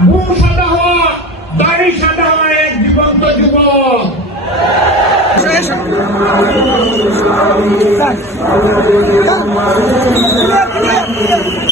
মুখ সাদা হওয়া দাড়ি সাদা হওয়া এক জীবন্ত যুবক চল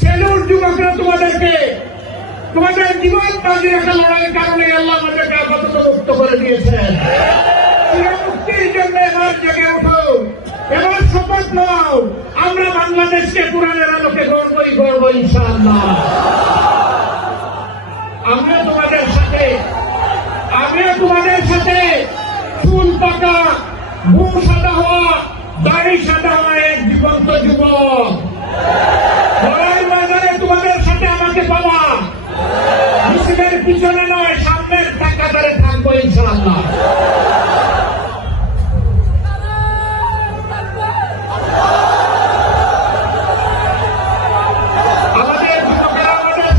সেলুর যুবকরা তোমাদেরকে, তোমাদের জীবন বাজি রাখা লড়াইয়ের কারণে আল্লাহ আমাদেরকে আপাতত মুক্ত করে দিয়েছেন। এবার শপথ নাও। আমরা বাংলাদেশকে আলোকে ইনশাআল্লাহ। আমিও তোমাদের সাথে আমিও তোমাদের সাথে চুল পাকা, মুখ সাদা হওয়া, দাড়ি সাদা হওয়া এক জীবন্ত যুবক। মিছিলের পিছনে নয় সামনের টাকা ধরে থাকব ইনশাআল্লাহ। আমাদের যুবকেরা আমাদের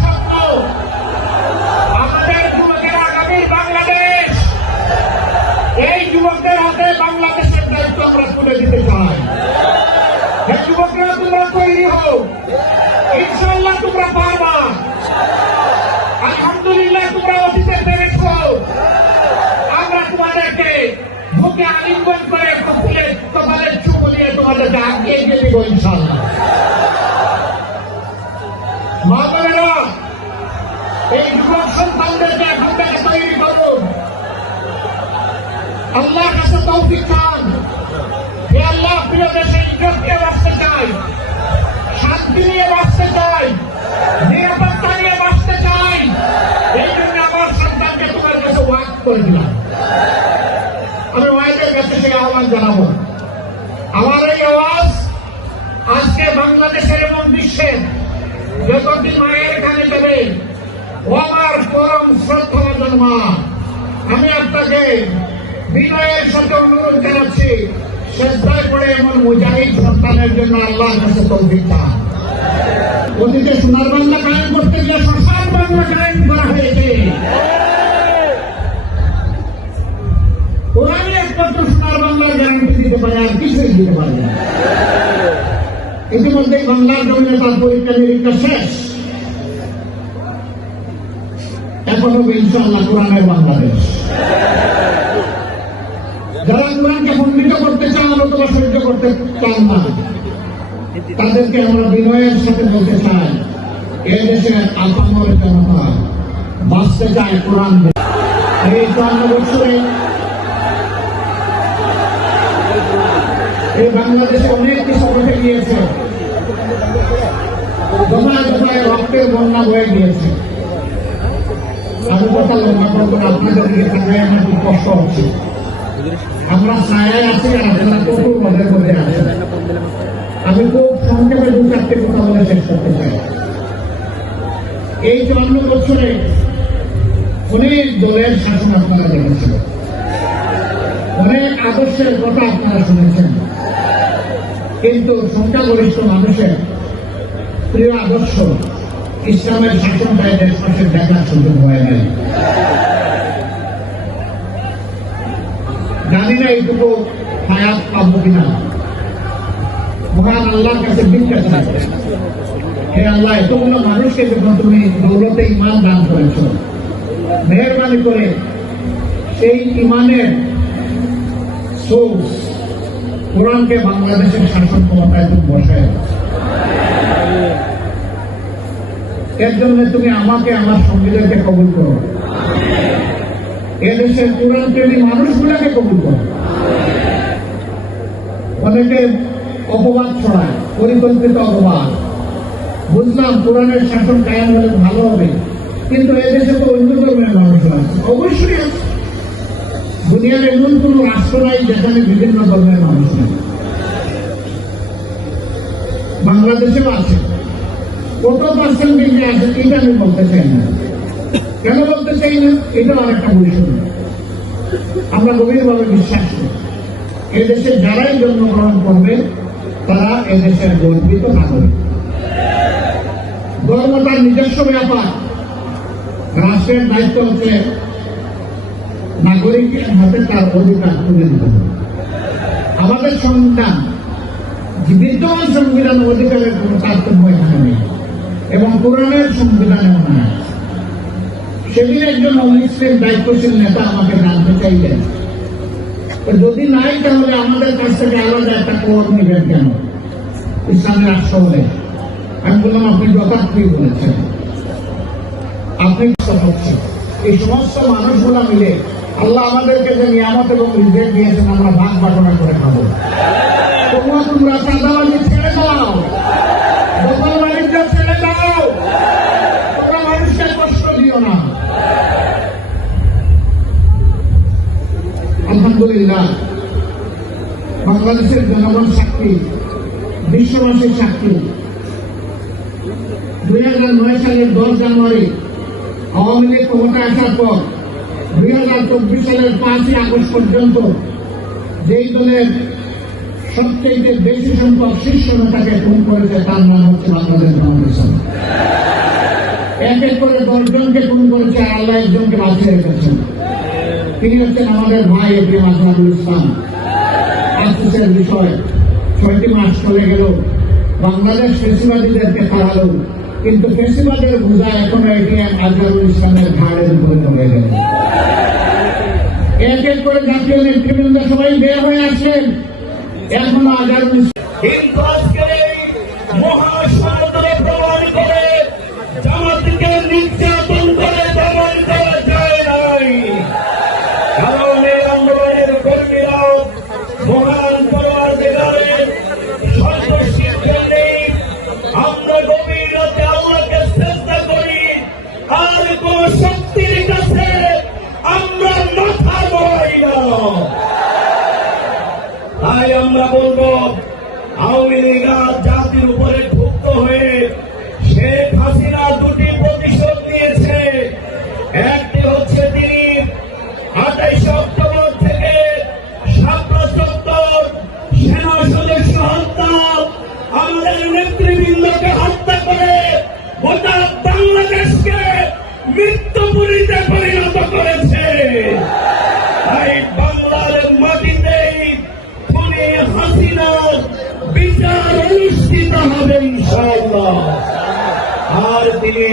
আগিয়ে দিয়ে দিব এই যুবক সন্তানদেরকে এখন থেকে তৈরি করুন আল্লাহর কাছে তৌফিক চান হে আল্লাহ প্রিয় দেশে ইজ্জত বাঁচতে চাই শান্তি নিয়ে বাঁচতে চাই নিরাপত্তা নিয়ে বাঁচতে চাই এই জন্য আমার সন্তানকে তোমার কাছে ওয়াক করে দিলাম আমি ওয়াইদের কাছে সেই আহ্বান জানাব। যতটি মায়ের কানে যাবে ও আমার পরম শ্রদ্ধাভাজন মা আমি আপনাকে বিনয়ের সাথে অনুরোধ জানাচ্ছি, শ্রদ্ধায় পড়ে এমন মুজাহিদ সন্তানের জন্য আল্লাহর কাছে তৌফিক অতীতে সোনার বাংলা কায়েম করতে গিয়ে শ্মশান বাংলা কায়েম করা হয়েছে। কোরআনই একমাত্র সোনার বাংলার গ্যারান্টি দিতে পারে আর কিছুই দিতে পারে? না ইতিমধ্যে বাংলার জমিনে তার পরীক্ষা নিরীক্ষা শেষ। এখন হবে ইনশাআল্লাহ কোরআনের বাংলাদেশ। যারা কোরআনকে খণ্ডিত করতে চান অথবা সহ্য করতে চান না, তাদেরকে আমরা বিনয়ের সাথে বলতে চাই, এ দেশের আপামর জনতা বাঁচতে চায় কোরআন এই চুয়ান্ন বছরে এই বাংলাদেশে অনেক কিছু গিয়েছে বন্যা বয়ে গিয়েছে। আমি কথা লম্বা খুব সংক্ষেপে দু চারটে কথা বলে শেষ করতে চাই। এই চুয়ান্ন বছরে অনেক দলের শাসন আপনারা দেখেছেন। অনেক আদর্শের কথা আপনারা শুনেছেন। কিন্তু সংখ্যাগরিষ্ঠ মানুষের প্রিয় আদর্শ ইসলামের শাসনটাই দেশবাসীর দেখার সুযোগ হয় নাই জানি না এইটুকু হায়াত পাবো কিনা। মহান আল্লাহর কাছে ভিক্ষা চাই। হে আল্লাহ, এতগুলো মানুষকে যখন তুমি দৌলতে ইমান দান করেছ, মেহরবানি করে সেই ইমানের সোর্স কোরআনকে বাংলাদেশের শাসন ক্ষমতায় তুমি বসায় এর জন্য তুমি আমাকে, আমার সঙ্গীদেরকে কবুল করো। এদেশের কোরআন প্রেমী মানুষগুলোকে কবুল করো। অনেকে অপবাদ ছড়ায়, পরিকল্পিত অপবাদ। বুঝলাম কোরআনের শাসন কায়েম হলে ভালো হবে, কিন্তু এদেশে তো অন্য ধর্মের মানুষ অবশ্যই আছে। দুনিয়ার এমন কোন রাষ্ট্র নাই যেখানে বিভিন্ন ধর্মের মানুষ নেই। বাংলাদেশেও আছে। কত পার্সেন্টেজে আছে এটা আমি বলতে চাই না। কেন বলতে চাই না? এটা আরেকটা বিষয় আমরা গভীরভাবে বিশ্বাস করি। এদেশে যারাই জন্মগ্রহণ করবে, তারা এদেশের গর্বিত নাগরিক। ধর্ম তার নিজস্ব ব্যাপার। রাষ্ট্রের দায়িত্ব হচ্ছে নাগরিকের হাতে তার অধিকার তুলে দিতে হবে। আমাদের যে বিদ্যমান সংবিধান অধিকারের কোন তারতম্য এখানে নেই এবং কোরআনের সংবিধানেও নাই সেদিন একজন অমুসলিম দায়িত্বশীল নেতা আমাকে জানতে চাইলেন যদি নাই তাহলে আমাদের কাছ থেকে আলাদা একটা কোর নেবেন কেন? ইসলামী রাষ্ট্র হলে। আমি বললাম, আপনি যথার্থই বলেছেন। আপনি এই সমস্ত মানুষগুলা মিলে আল্লাহ আমাদেরকে যে নিয়ামত এবং রিজেক দিয়েছেন, আমরা ভাগ বাটনা করে খাব। তোমরা তোমরা চাঁদাবাজি ছেড়ে দাও। দখল বাণিজ্য ছেড়ে দাও। তোমরা মানুষকে কষ্ট দিও না। আলহামদুলিল্লাহ, বাংলাদেশের জনগণ সাক্ষী, বিশ্ববাসীর সাক্ষী। দুই হাজার নয় সালের দশ জানুয়ারি আওয়ামী লীগ ক্ষমতা আসার পর দুই হাজার চব্বিশ সালের পাঁচই আগস্ট পর্যন্ত যেই দলের সবচেয়ে বেশি সংখ্যক শীর্ষ নেতাকে খুন করেছে, তার নাম হচ্ছে বাংলাদেশ জনগণ এক এক করে দশজনকে খুন করেছে, আর আল্লাহ একজনকে বাঁচিয়ে রেখেছেন। তিনি হচ্ছেন আমাদের ভাই এপ্রিম আসমাদুল ইসলাম। আফসোসের বিষয়, ছয়টি মাস চলে গেল। বাংলাদেশ ফেসিবাদীদেরকে হারালো। কিন্তু ফেসিবাদের বোঝা এখনও এটিএম আজহারুল ইসলামের ঘাড়ের উপরে হয়ে গেল এক এক করে জাতীয় নেতৃবৃন্দ সবাই বের হয়ে আসলেন এখনও আজহারুল ইসলাম কিন্তু প্রমাণ করে জামাতকে নির্যাতন একটি হচ্ছে তিনি আঠাইশ অক্টোবর থেকে শাপলা চত্বর সেনা সদস্য হত্যা। আমাদের নেতৃবৃন্দকে হত্যা করে গোটা বাংলাদেশকে মৃত্যুপুরীতে পরিণত করেছে। তাই বাংলার মাটিতেই খুনি হাসিনার বিচার অনুষ্ঠিত হবে ইনশাআল্লাহ। আর তিনি